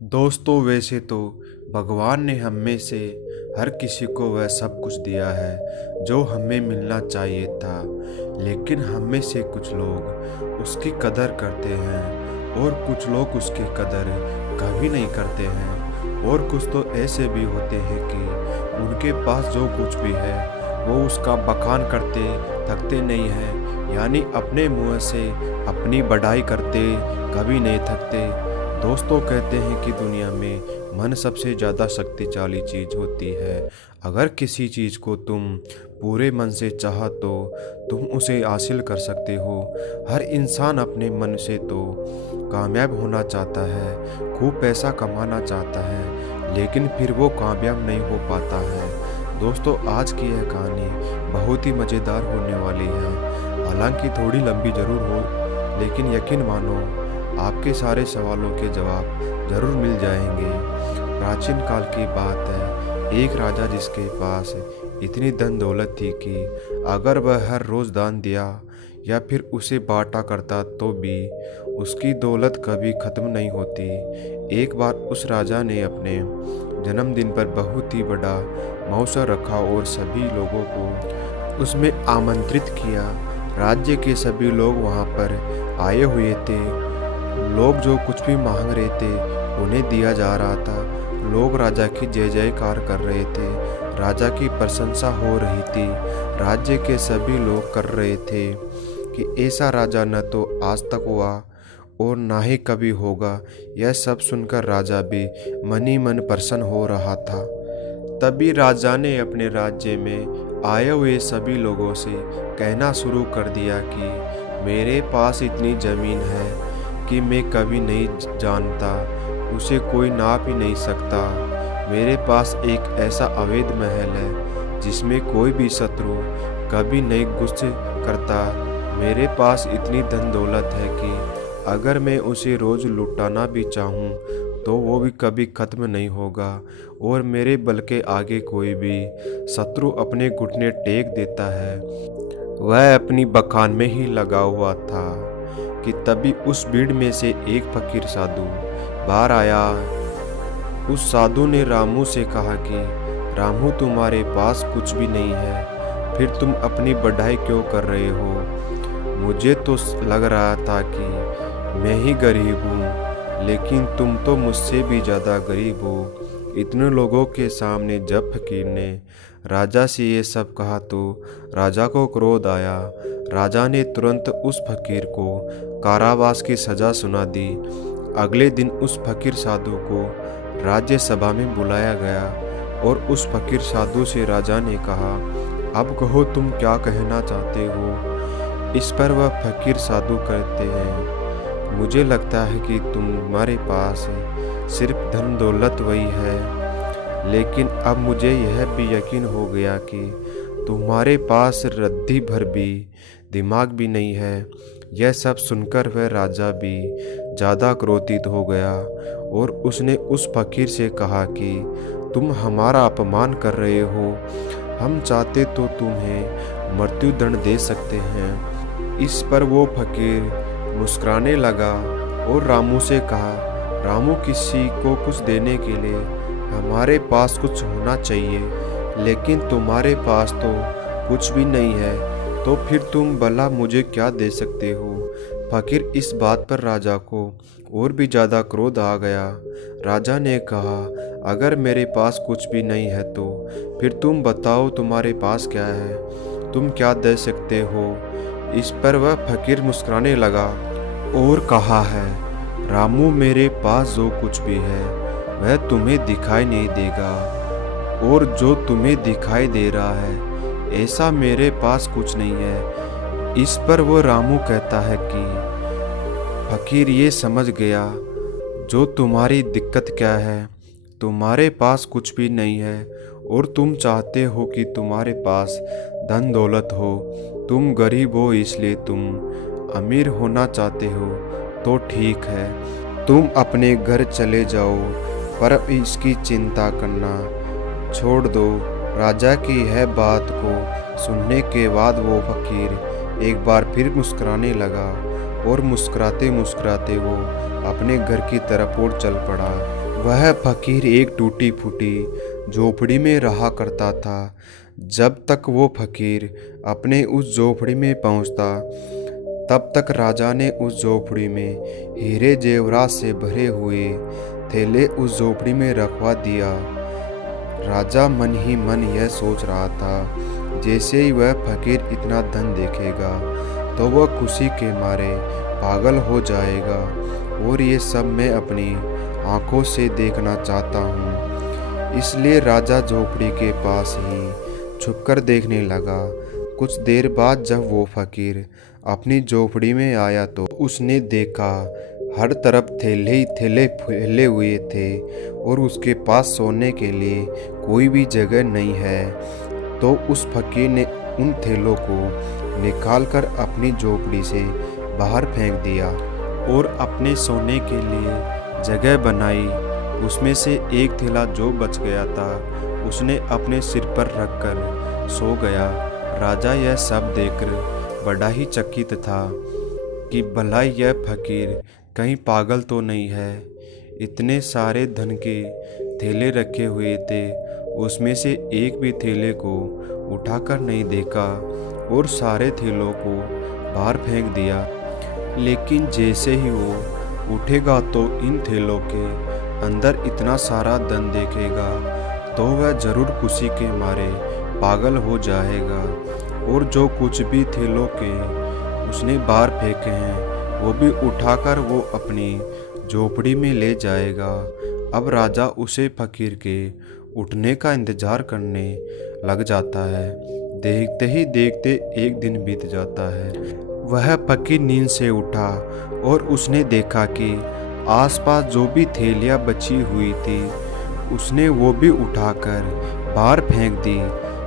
दोस्तों, वैसे तो भगवान ने हम में से हर किसी को वह सब कुछ दिया है जो हमें मिलना चाहिए था। लेकिन हम में से कुछ लोग उसकी कदर करते हैं और कुछ लोग उसकी कदर कभी नहीं करते हैं। और कुछ तो ऐसे भी होते हैं कि उनके पास जो कुछ भी है वो उसका बखान करते थकते नहीं हैं, यानी अपने मुंह से अपनी बढ़ाई करते कभी नहीं थकते। दोस्तों, कहते हैं कि दुनिया में मन सबसे ज़्यादा शक्तिशाली चीज़ होती है। अगर किसी चीज़ को तुम पूरे मन से चाहो तो तुम उसे हासिल कर सकते हो। हर इंसान अपने मन से तो कामयाब होना चाहता है, खूब पैसा कमाना चाहता है, लेकिन फिर वो कामयाब नहीं हो पाता है। दोस्तों, आज की यह कहानी बहुत ही मज़ेदार होने वाली है। हालांकि थोड़ी लंबी ज़रूर हो, लेकिन यकीन मानो आपके सारे सवालों के जवाब जरूर मिल जाएंगे। प्राचीन काल की बात है, एक राजा जिसके पास इतनी धन दौलत थी कि अगर वह हर रोज़ दान दिया या फिर उसे बांटा करता तो भी उसकी दौलत कभी ख़त्म नहीं होती। एक बार उस राजा ने अपने जन्मदिन पर बहुत ही बड़ा मौसर रखा और सभी लोगों को उसमें आमंत्रित किया। राज्य के सभी लोग वहाँ पर आए हुए थे। लोग जो कुछ भी मांग रहे थे उन्हें दिया जा रहा था। लोग राजा की जय जयकार कर रहे थे, राजा की प्रशंसा हो रही थी। राज्य के सभी लोग कर रहे थे कि ऐसा राजा न तो आज तक हुआ और ना ही कभी होगा। यह सब सुनकर राजा भी मन ही मन प्रसन्न हो रहा था। तभी राजा ने अपने राज्य में आए हुए सभी लोगों से कहना शुरू कर दिया कि मेरे पास इतनी ज़मीन है कि मैं कभी नहीं जानता, उसे कोई नाप ही नहीं सकता। मेरे पास एक ऐसा अवैध महल है जिसमें कोई भी शत्रु कभी नहीं घुस करता। मेरे पास इतनी धन दौलत है कि अगर मैं उसे रोज़ लुटाना भी चाहूँ तो वो भी कभी ख़त्म नहीं होगा। और मेरे बल के आगे कोई भी शत्रु अपने घुटने टेक देता है। वह अपनी बखान में ही लगा हुआ था कि तभी उस भीड़ में से एक फकीर साधु बाहर आया। उस साधु ने रामू से कहा कि रामू, तुम्हारे पास कुछ भी नहीं है, फिर तुम अपनी बढ़ाई क्यों कर रहे हो? मुझे तो लग रहा था कि मैं ही गरीब हूँ, लेकिन तुम तो मुझसे भी ज़्यादा गरीब हो। इतने लोगों के सामने जब फकीर ने राजा से ये सब कहा तो राजा को क्रोध आया। राजा ने तुरंत उस फकीर को कारावास की सज़ा सुना दी। अगले दिन उस फकीर साधु को राज्य सभा में बुलाया गया और उस फकीर साधु से राजा ने कहा, अब कहो तुम क्या कहना चाहते हो? इस पर वह फकीर साधु कहते हैं, मुझे लगता है कि तुम्हारे पास सिर्फ धन दौलत वही है, लेकिन अब मुझे यह भी यकीन हो गया कि तुम्हारे पास रद्दी भर भी दिमाग भी नहीं है। यह सब सुनकर वह राजा भी ज़्यादा क्रोधित हो गया और उसने उस फकीर से कहा कि तुम हमारा अपमान कर रहे हो। हम चाहते तो तुम्हें मृत्युदंड दे सकते हैं। इस पर वो फकीर मुस्कुराने लगा और रामू से कहा, रामू, किसी को कुछ देने के लिए हमारे पास कुछ होना चाहिए, लेकिन तुम्हारे पास तो कुछ भी नहीं है, तो फिर तुम भला मुझे क्या दे सकते हो? फकीर इस बात पर राजा को और भी ज़्यादा क्रोध आ गया। राजा ने कहा, अगर मेरे पास कुछ भी नहीं है तो फिर तुम बताओ तुम्हारे पास क्या है, तुम क्या दे सकते हो? इस पर वह फकीर मुस्कुराने लगा और कहा है, रामू, मेरे पास जो कुछ भी है वह तुम्हें दिखाई नहीं देगा, और जो तुम्हें दिखाई दे रहा है ऐसा मेरे पास कुछ नहीं है। इस पर वो रामू कहता है कि फकीर ये समझ गया जो तुम्हारी दिक्कत क्या है। तुम्हारे पास कुछ भी नहीं है और तुम चाहते हो कि तुम्हारे पास धन दौलत हो। तुम गरीब हो इसलिए तुम अमीर होना चाहते हो, तो ठीक है, तुम अपने घर चले जाओ, पर इसकी चिंता करना छोड़ दो। राजा की यह बात को सुनने के बाद वो फकीर एक बार फिर मुस्कुराने लगा और मुस्कुराते मुस्कुराते वो अपने घर की तरफ और चल पड़ा। वह फकीर एक टूटी फूटी झोपड़ी में रहा करता था। जब तक वो फकीर अपने उस झोपड़ी में पहुंचता, तब तक राजा ने उस झोपड़ी में हीरे जेवरात से भरे हुए थैले उस झोपड़ी में रखवा दिया। राजा मन ही मन यह सोच रहा था, जैसे ही वह फकीर इतना धन देखेगा तो वह खुशी के मारे पागल हो जाएगा, और ये सब मैं अपनी आंखों से देखना चाहता हूँ। इसलिए राजा झोपड़ी के पास ही छुपकर देखने लगा। कुछ देर बाद जब वो फकीर अपनी झोपड़ी में आया तो उसने देखा हर तरफ थैले ही थैले फैले हुए थे और उसके पास सोने के लिए कोई भी जगह नहीं है। तो उस फकीर ने उन थैलों को निकालकर अपनी झोपड़ी से बाहर फेंक दिया और अपने सोने के लिए जगह बनाई। उसमें से एक थैला जो बच गया था उसने अपने सिर पर रखकर सो गया। राजा यह सब देखकर बड़ा ही चकित था कि भला यह फकीर कहीं पागल तो नहीं है। इतने सारे धन के थैले रखे हुए थे, उसमें से एक भी थैले को उठाकर नहीं देखा और सारे थैलों को बाहर फेंक दिया। लेकिन जैसे ही वो उठेगा तो इन थैलों के अंदर इतना सारा धन देखेगा तो वह जरूर खुशी के मारे पागल हो जाएगा, और जो कुछ भी थैलों के उसने बाहर फेंके हैं वो भी उठाकर वो अपनी झोपड़ी में ले जाएगा। अब राजा उसे फकीर के उठने का इंतजार करने लग जाता है। देखते ही देखते एक दिन बीत जाता है। वह फकीर नींद से उठा और उसने देखा कि आसपास जो भी थैलियाँ बची हुई थी उसने वो भी उठाकर बाहर फेंक दी।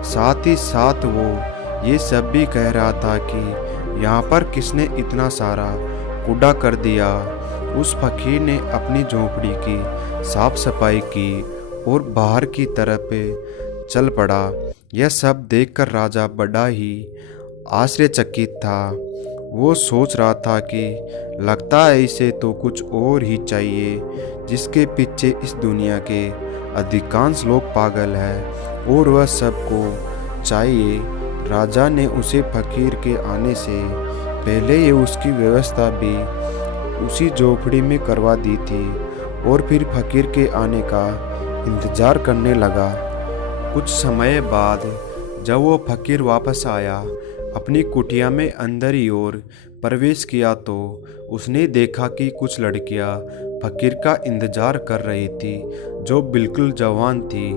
साथ ही साथ वो ये सब भी कह रहा था कि यहाँ पर किसने इतना सारा कूड़ा कर दिया। उस फकीर ने अपनी झोपड़ी की साफ सफाई की और बाहर की तरफ चल पड़ा। यह सब देखकर राजा बड़ा ही आश्चर्यचकित था। वो सोच रहा था कि लगता है इसे तो कुछ और ही चाहिए, जिसके पीछे इस दुनिया के अधिकांश लोग पागल हैं और वह सबको चाहिए। राजा ने उसे फकीर के आने से पहले ही उसकी व्यवस्था भी उसी झोपड़ी में करवा दी थी और फिर फकीर के आने का इंतजार करने लगा। कुछ समय बाद जब वो फकीर वापस आया, अपनी कुटिया में अंदर ही ओर प्रवेश किया तो उसने देखा कि कुछ लड़कियां फकीर का इंतजार कर रही थी, जो बिल्कुल जवान थी,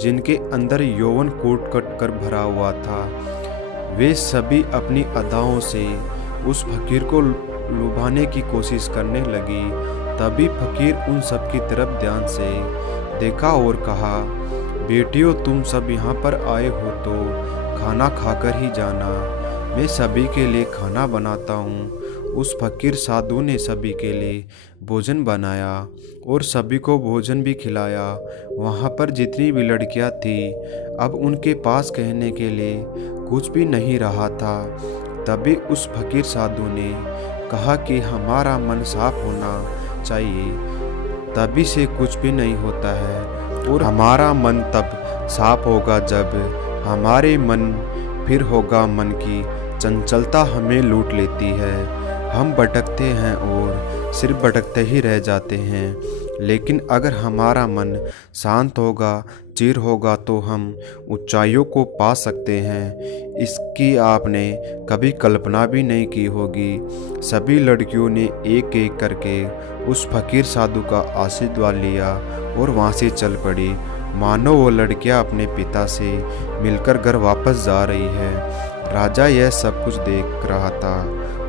जिनके अंदर यौवन कूट कट कर भरा हुआ था। वे सभी अपनी अदाओं से उस फकीर को लुभाने की कोशिश करने लगी। तभी फकीर उन सब की तरफ ध्यान से देखा और कहा, बेटियों तुम सब यहाँ पर आए हो तो खाना खाकर ही जाना, मैं सभी के लिए खाना बनाता हूँ। उस फकीर साधु ने सभी के लिए भोजन बनाया और सभी को भोजन भी खिलाया। वहाँ पर जितनी भी लड़कियाँ थी, अब उनके पास कहने के लिए कुछ भी नहीं रहा था। तभी उस फकीर साधु ने कहा कि हमारा मन साफ होना चाहिए, तभी से कुछ भी नहीं होता है, और हमारा मन तब साफ होगा जब हमारे मन फिर होगा मन की चंचलता हमें लूट लेती है। हम भटकते हैं और सिर्फ भटकते ही रह जाते हैं, लेकिन अगर हमारा मन शांत होगा, चिर होगा तो हम ऊंचाइयों को पा सकते हैं। इसकी आपने कभी कल्पना भी नहीं की होगी। सभी लड़कियों ने एक एक करके उस फकीर साधु का आशीर्वाद लिया और वहाँ से चल पड़ी, मानो वो लड़कियाँ अपने पिता से मिलकर घर वापस जा रही है। राजा यह सब कुछ देख रहा था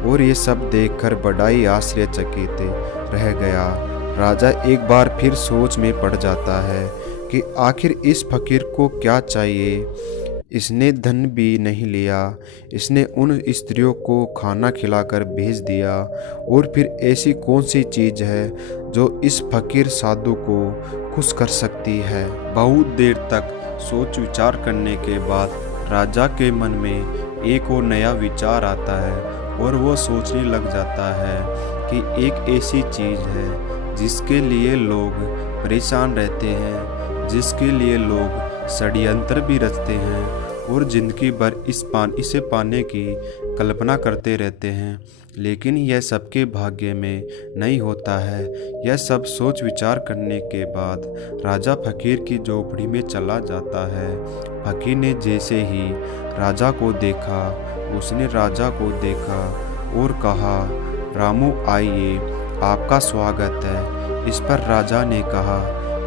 और ये सब देखकर बड़ा ही आश्चर्यचकित रह गया। राजा एक बार फिर सोच में पड़ जाता है कि आखिर इस फकीर को क्या चाहिए। इसने धन भी नहीं लिया, इसने उन स्त्रियों को खाना खिलाकर भेज दिया, और फिर ऐसी कौन सी चीज़ है जो इस फकीर साधु को खुश कर सकती है। बहुत देर तक सोच विचार करने के बाद राजा के मन में एक और नया विचार आता है और वो सोचने लग जाता है कि एक ऐसी चीज़ है जिसके लिए लोग परेशान रहते हैं, जिसके लिए लोग षड्यंत्र भी रचते हैं और जिंदगी भर इसे पाने की कल्पना करते रहते हैं। लेकिन यह सबके भाग्य में नहीं होता है। यह सब सोच विचार करने के बाद राजा फकीर की झोपड़ी में चला जाता है। फकीर ने जैसे ही राजा को देखा, उसने राजा को देखा और कहा, रामू आइए, आपका स्वागत है। इस पर राजा ने कहा,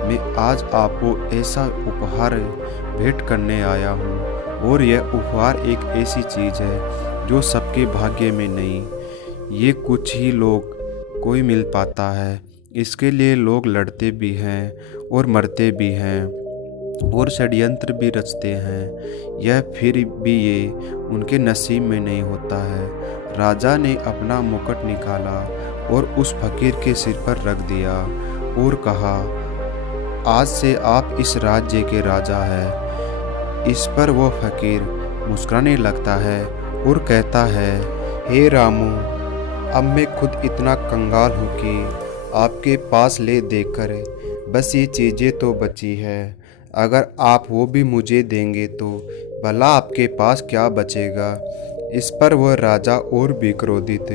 मैं आज आपको ऐसा उपहार भेंट करने आया हूँ और यह उपहार एक ऐसी चीज़ है जो सबके भाग्य में नहीं, ये कुछ ही लोग कोई मिल पाता है। इसके लिए लोग लड़ते भी हैं और मरते भी हैं और षड्यंत्र भी रचते हैं। यह फिर भी ये उनके नसीब में नहीं होता है। राजा ने अपना मुकुट निकाला और उस फकीर के सिर पर रख दिया और कहा, आज से आप इस राज्य के राजा हैं। इस पर वो फकीर मुस्कुराने लगता है और कहता है, हे रामू, अब मैं खुद इतना कंगाल हूँ कि आपके पास ले देकर बस ये चीज़ें तो बची है। अगर आप वो भी मुझे देंगे तो भला आपके पास क्या बचेगा। इस पर वह राजा और भी क्रोधित,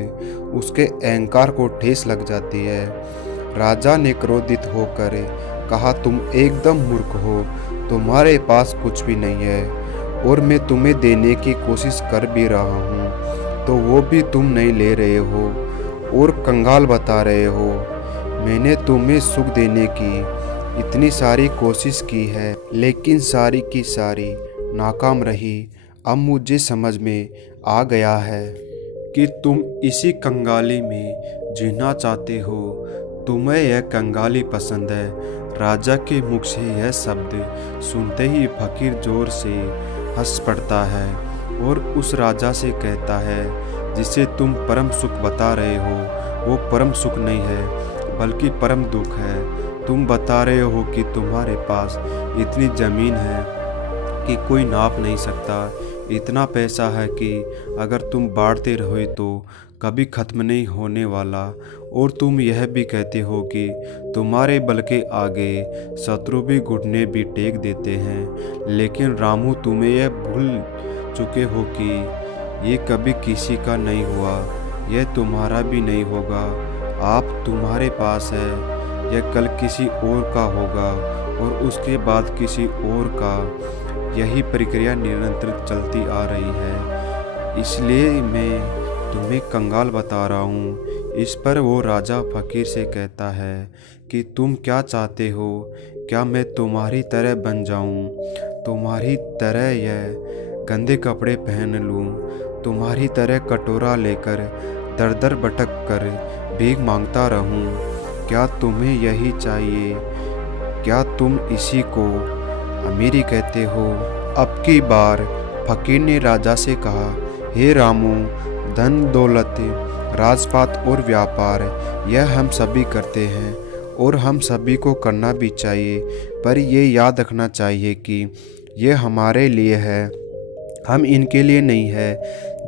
उसके अहंकार को ठेस लग जाती है। राजा ने क्रोधित होकर कहा, तुम एकदम मूर्ख हो, तुम्हारे पास कुछ भी नहीं है और मैं तुम्हें देने की कोशिश कर भी रहा हूँ तो वो भी तुम नहीं ले रहे हो और कंगाल बता रहे हो। मैंने तुम्हें सुख देने की इतनी सारी कोशिश की है, लेकिन सारी की सारी नाकाम रही। अब मुझे समझ में आ गया है कि तुम इसी कंगाली में जीना चाहते हो। तुम्हें यह कंगाली पसंद है। राजा के मुख से यह शब्द सुनते ही फकीर जोर से हंस पड़ता है और उस राजा से कहता है, जिसे तुम परम सुख बता रहे हो वो परम सुख नहीं है बल्कि परम दुख है। तुम बता रहे हो कि तुम्हारे पास इतनी ज़मीन है कि कोई नाप नहीं सकता, इतना पैसा है कि अगर तुम बांटते रहो तो कभी ख़त्म नहीं होने वाला, और तुम यह भी कहते हो कि तुम्हारे बल के आगे शत्रु भी घुटने भी टेक देते हैं। लेकिन रामू, तुम्हें यह भूल चुके हो कि ये कभी किसी का नहीं हुआ, यह तुम्हारा भी नहीं होगा। आप तुम्हारे पास है, यह कल किसी और का होगा और उसके बाद किसी और का। यही प्रक्रिया निरंतर चलती आ रही है, इसलिए मैं तुम्हें कंगाल बता रहा हूँ। इस पर वो राजा फकीर से कहता है कि तुम क्या चाहते हो? क्या मैं तुम्हारी तरह बन जाऊँ, तुम्हारी तरह यह गंदे कपड़े पहन लूँ, तुम्हारी तरह कटोरा लेकर दर दर भटक कर भीख मांगता रहूं? क्या तुम्हें यही चाहिए? क्या तुम इसी को अमीरी कहते हो? अब की बार फकीर ने राजा से कहा, हे रामू, धन दौलत, राजपाट और व्यापार यह हम सभी करते हैं और हम सभी को करना भी चाहिए, पर ये याद रखना चाहिए कि ये हमारे लिए है, हम इनके लिए नहीं है।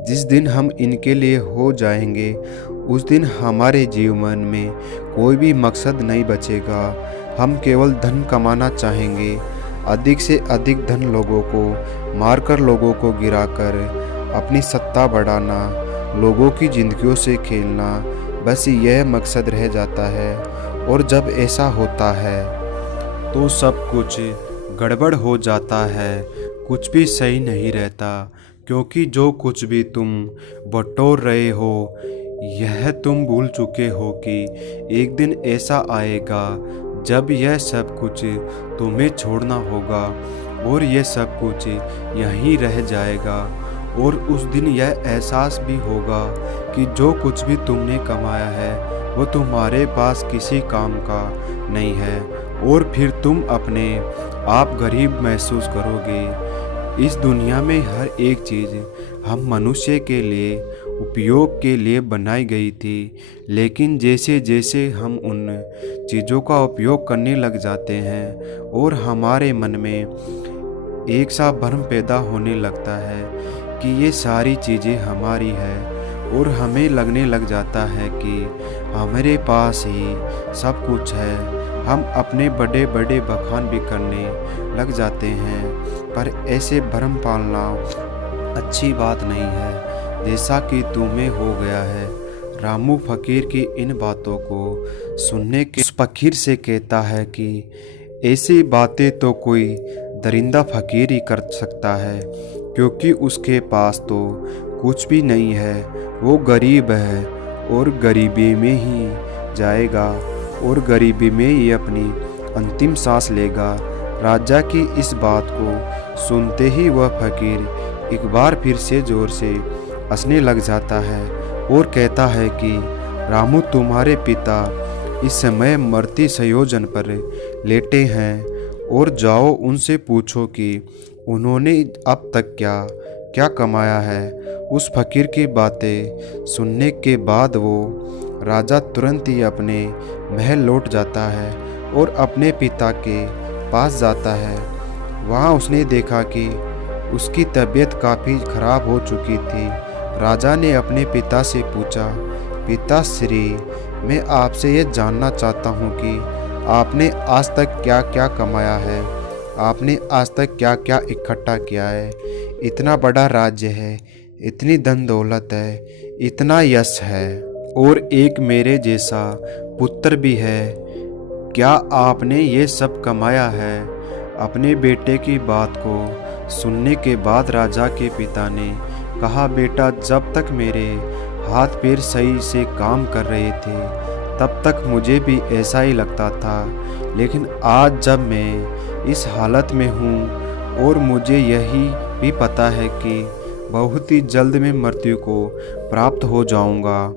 जिस दिन हम इनके लिए हो जाएंगे उस दिन हमारे जीवन में कोई भी मकसद नहीं बचेगा। हम केवल धन कमाना चाहेंगे, अधिक से अधिक धन लोगों को मारकर, लोगों को गिराकर अपनी सत्ता बढ़ाना, लोगों की जिंदगियों से खेलना, बस यह मकसद रह जाता है। और जब ऐसा होता है तो सब कुछ गड़बड़ हो जाता है, कुछ भी सही नहीं रहता, क्योंकि जो कुछ भी तुम बटोर रहे हो यह तुम भूल चुके हो कि एक दिन ऐसा आएगा जब यह सब कुछ तुम्हें छोड़ना होगा और यह सब कुछ यहीं रह जाएगा। और उस दिन यह एहसास भी होगा कि जो कुछ भी तुमने कमाया है वो तुम्हारे पास किसी काम का नहीं है, और फिर तुम अपने आप गरीब महसूस करोगे। इस दुनिया में हर एक चीज़ हम मनुष्य के लिए उपयोग के लिए बनाई गई थी, लेकिन जैसे जैसे हम उन चीज़ों का उपयोग करने लग जाते हैं और हमारे मन में एक सा भ्रम पैदा होने लगता है कि ये सारी चीज़ें हमारी है, और हमें लगने लग जाता है कि हमारे पास ही सब कुछ है, हम अपने बड़े बड़े बखान भी करने लग जाते हैं, पर ऐसे भ्रम पालना अच्छी बात नहीं है, जैसा कि तुम्हें हो गया है। रामू फकीर की इन बातों को सुनने के उस फकीर से कहता है कि ऐसी बातें तो कोई दरिंदा फकीर ही कर सकता है, क्योंकि उसके पास तो कुछ भी नहीं है। वो गरीब है और गरीबी में ही जाएगा और गरीबी में ही अपनी अंतिम सांस लेगा। राजा की इस बात को सुनते ही वह फकीर एक बार फिर से जोर से हंसने लग जाता है और कहता है कि रामू, तुम्हारे पिता इस समय मरती संयोजन पर लेटे हैं, और जाओ उनसे पूछो कि उन्होंने अब तक क्या क्या कमाया है। उस फकीर की बातें सुनने के बाद वो राजा तुरंत ही अपने महल लौट जाता है और अपने पिता के पास जाता है। वहाँ उसने देखा कि उसकी तबीयत काफ़ी खराब हो चुकी थी। राजा ने अपने पिता से पूछा, पिताश्री, मैं आपसे ये जानना चाहता हूँ कि आपने आज तक क्या क्या कमाया है, आपने आज तक क्या क्या इकट्ठा किया है। इतना बड़ा राज्य है, इतनी धन दौलत है, इतना यश है, और एक मेरे जैसा पुत्र भी है। क्या आपने ये सब कमाया है? अपने बेटे की बात को सुनने के बाद राजा के पिता ने कहा, बेटा, जब तक मेरे हाथ पैर सही से काम कर रहे थे तब तक मुझे भी ऐसा ही लगता था, लेकिन आज जब मैं इस हालत में हूँ और मुझे यही भी पता है कि बहुत ही जल्द मैं मृत्यु को प्राप्त हो जाऊँगा,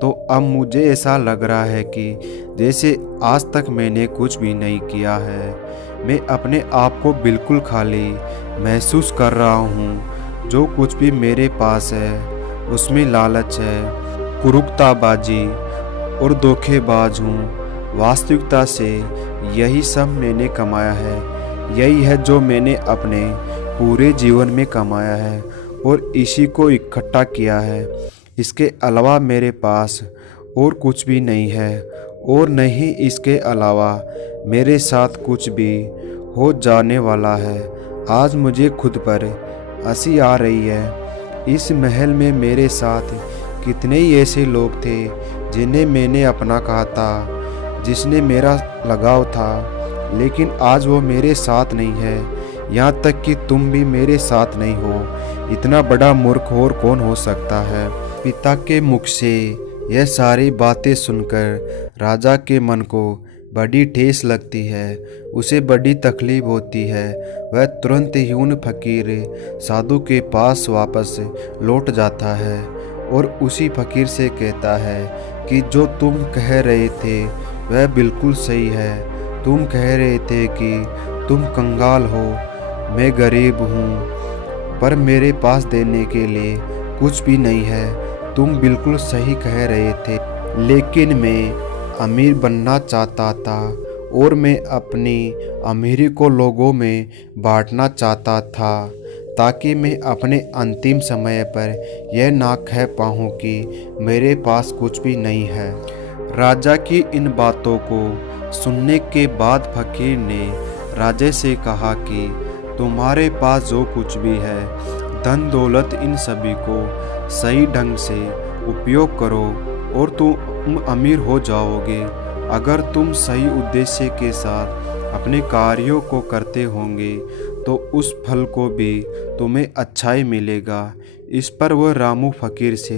तो अब मुझे ऐसा लग रहा है कि जैसे आज तक मैंने कुछ भी नहीं किया है। मैं अपने आप को बिल्कुल खाली महसूस कर रहा हूँ। जो कुछ भी मेरे पास है उसमें लालच है, कुरुकताबाजी और धोखेबाज हूँ। वास्तविकता से यही सब मैंने कमाया है, यही है जो मैंने अपने पूरे जीवन में कमाया है और इसी को इकट्ठा किया है। इसके अलावा मेरे पास और कुछ भी नहीं है, और नहीं इसके अलावा मेरे साथ कुछ भी हो जाने वाला है। आज मुझे खुद पर हंसी आ रही है। इस महल में मेरे साथ कितने ही ऐसे लोग थे जिन्हें मैंने अपना कहा था, जिसने मेरा लगाव था, लेकिन आज वो मेरे साथ नहीं है। यहाँ तक कि तुम भी मेरे साथ नहीं हो। इतना बड़ा मूर्ख और कौन हो सकता है? पिता के मुख से यह सारी बातें सुनकर राजा के मन को बड़ी ठेस लगती है, उसे बड़ी तकलीफ होती है। वह तुरंत ही उन फकीर साधु के पास वापस लौट जाता है और उसी फकीर से कहता है कि जो तुम कह रहे थे वह बिल्कुल सही है। तुम कह रहे थे कि तुम कंगाल हो, मैं गरीब हूँ, पर मेरे पास देने के लिए कुछ भी नहीं है। तुम बिल्कुल सही कह रहे थे, लेकिन मैं अमीर बनना चाहता था और मैं अपनी अमीरी को लोगों में बांटना चाहता था, ताकि मैं अपने अंतिम समय पर यह ना कह पाऊँ कि मेरे पास कुछ भी नहीं है। राजा की इन बातों को सुनने के बाद फकीर ने राजा से कहा कि तुम्हारे पास जो कुछ भी है, धन दौलत, इन सभी को सही ढंग से उपयोग करो और तुम अमीर हो जाओगे। अगर तुम सही उद्देश्य के साथ अपने कार्यों को करते होंगे तो उस फल को भी तुम्हें अच्छा ही मिलेगा। इस पर वह रामू फकीर से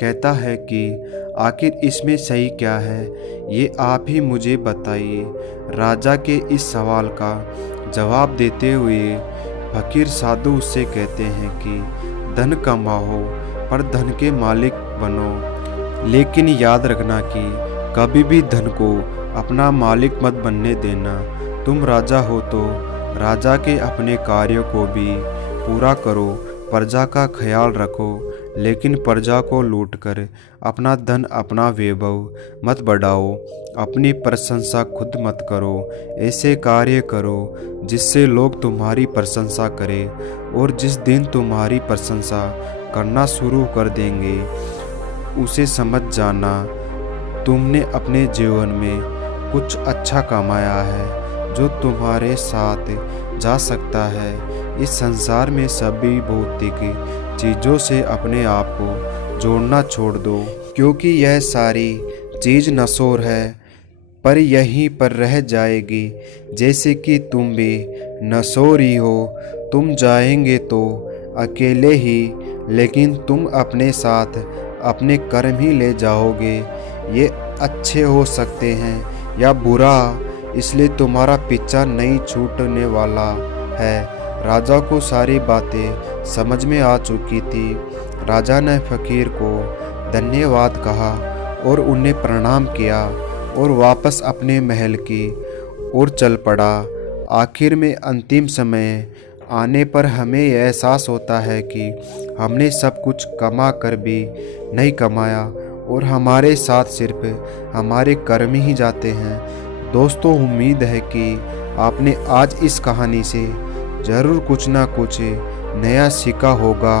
कहता है कि आखिर इसमें सही क्या है, ये आप ही मुझे बताइए। राजा के इस सवाल का जवाब देते हुए फकीर साधु उससे कहते हैं कि धन कमाओ पर धन के मालिक बनो, लेकिन याद रखना कि कभी भी धन को अपना मालिक मत बनने देना। तुम राजा हो तो राजा के अपने कार्यों को भी पूरा करो, प्रजा का ख्याल रखो, लेकिन प्रजा को लूटकर अपना धन, अपना वैभव मत बढ़ाओ। अपनी प्रशंसा खुद मत करो। ऐसे कार्य करो जिससे लोग तुम्हारी प्रशंसा करें, और जिस दिन तुम्हारी प्रशंसा करना शुरू कर देंगे उसे समझ जाना तुमने अपने जीवन में कुछ अच्छा कमाया है जो तुम्हारे साथ जा सकता है। इस संसार में सभी भौतिक चीज़ों से अपने आप को जोड़ना छोड़ दो, क्योंकि यह सारी चीज़ नश्वर है पर यहीं पर रह जाएगी, जैसे कि तुम भी नश्वर ही हो। तुम जाएंगे तो अकेले ही, लेकिन तुम अपने साथ अपने कर्म ही ले जाओगे। ये अच्छे हो सकते हैं या बुरा, इसलिए तुम्हारा पीछा नहीं छूटने वाला है। राजा को सारी बातें समझ में आ चुकी थी। राजा ने फकीर को धन्यवाद कहा और उन्हें प्रणाम किया और वापस अपने महल की ओर चल पड़ा। आखिर में अंतिम समय आने पर हमें यह एहसास होता है कि हमने सब कुछ कमा कर भी नहीं कमाया और हमारे साथ सिर्फ हमारे कर्म ही जाते हैं। दोस्तों, उम्मीद है कि आपने आज इस कहानी से ज़रूर कुछ ना कुछ नया सीखा होगा।